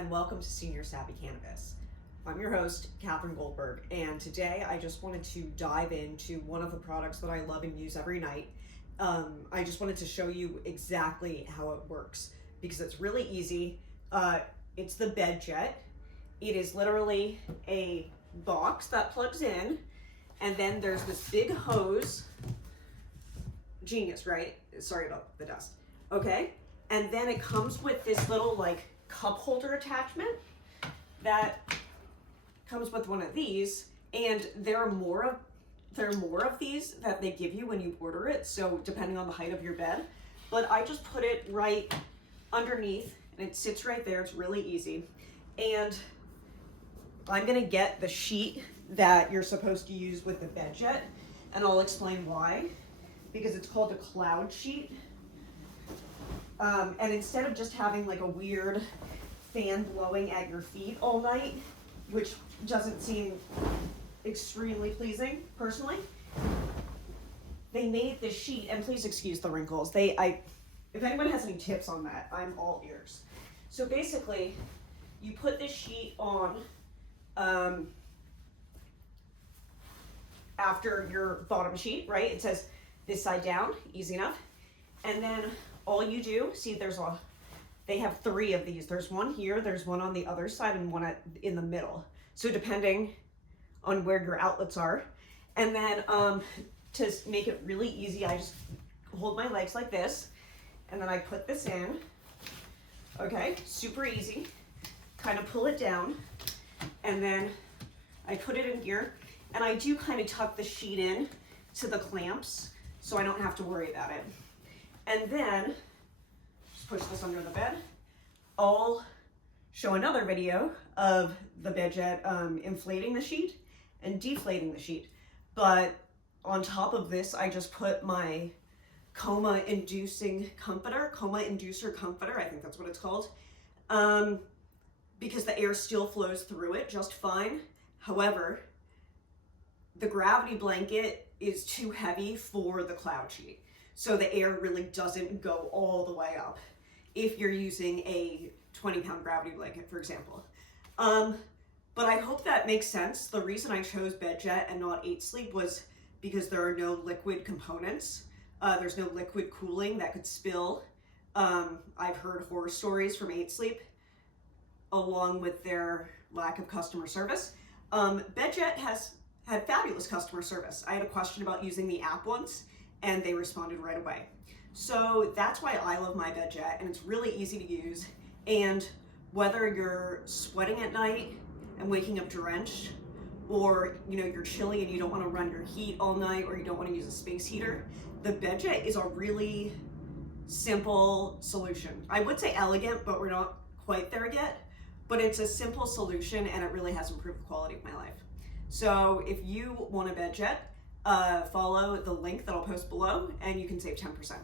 and welcome to Senior Savvy Cannabis. I'm your host, Catherine Goldberg, and today I just wanted to dive into one of the products that I love and use every night. I just wanted to show you exactly how it works because it's really easy. It's the BedJet. It is literally a box that plugs in, and then there's this big hose. Genius, right? Sorry about the dust. Okay, and then it comes with this little like cup holder attachment that comes with one of these, and there are more of these that they give you when you order it, so depending on the height of your bed. But I just put it right underneath and it sits right there. It's really easy. And I'm gonna get the sheet that you're supposed to use with the BedJet, and I'll explain why, because it's called a cloud sheet. And instead of just having like a weird fan blowing at your feet all night, which doesn't seem extremely pleasing personally, they made this sheet, and please excuse the wrinkles. If anyone has any tips on that, I'm all ears. So basically, you put this sheet on after your bottom sheet, right? It says this side down, easy enough. And then all you do, see they have 3 of these. There's one here, there's one on the other side, and one in the middle. So depending on where your outlets are. And then to make it really easy, I just hold my legs like this, and then I put this in. Okay, super easy. Kind of pull it down, and then I put it in here, and I do kind of tuck the sheet in to the clamps so I don't have to worry about it. And then just push this under the bed. I'll show another video of the BedJet inducing the sheet and deflating the sheet. But on top of this, I just put my coma inducer comforter, I think that's what it's called, because the air still flows through it just fine. However, the gravity blanket is too heavy for the cloud sheet, so the air really doesn't go all the way up if you're using a 20-pound gravity blanket, for example. But I hope that makes sense. The reason I chose BedJet and not 8 Sleep was because there are no liquid components. There's no liquid cooling that could spill. I've heard horror stories from 8 Sleep, along with their lack of customer service. BedJet has had fabulous customer service. I had a question about using the app once, and they responded right away. So that's why I love my BedJet, and it's really easy to use. And whether you're sweating at night and waking up drenched, or you're chilly and you don't want to run your heat all night, or you don't want to use a space heater, the BedJet is a really simple solution. I would say elegant, but we're not quite there yet. But it's a simple solution, and it really has improved the quality of my life. So if you want a BedJet, follow the link that I'll post below, and you can save 10%.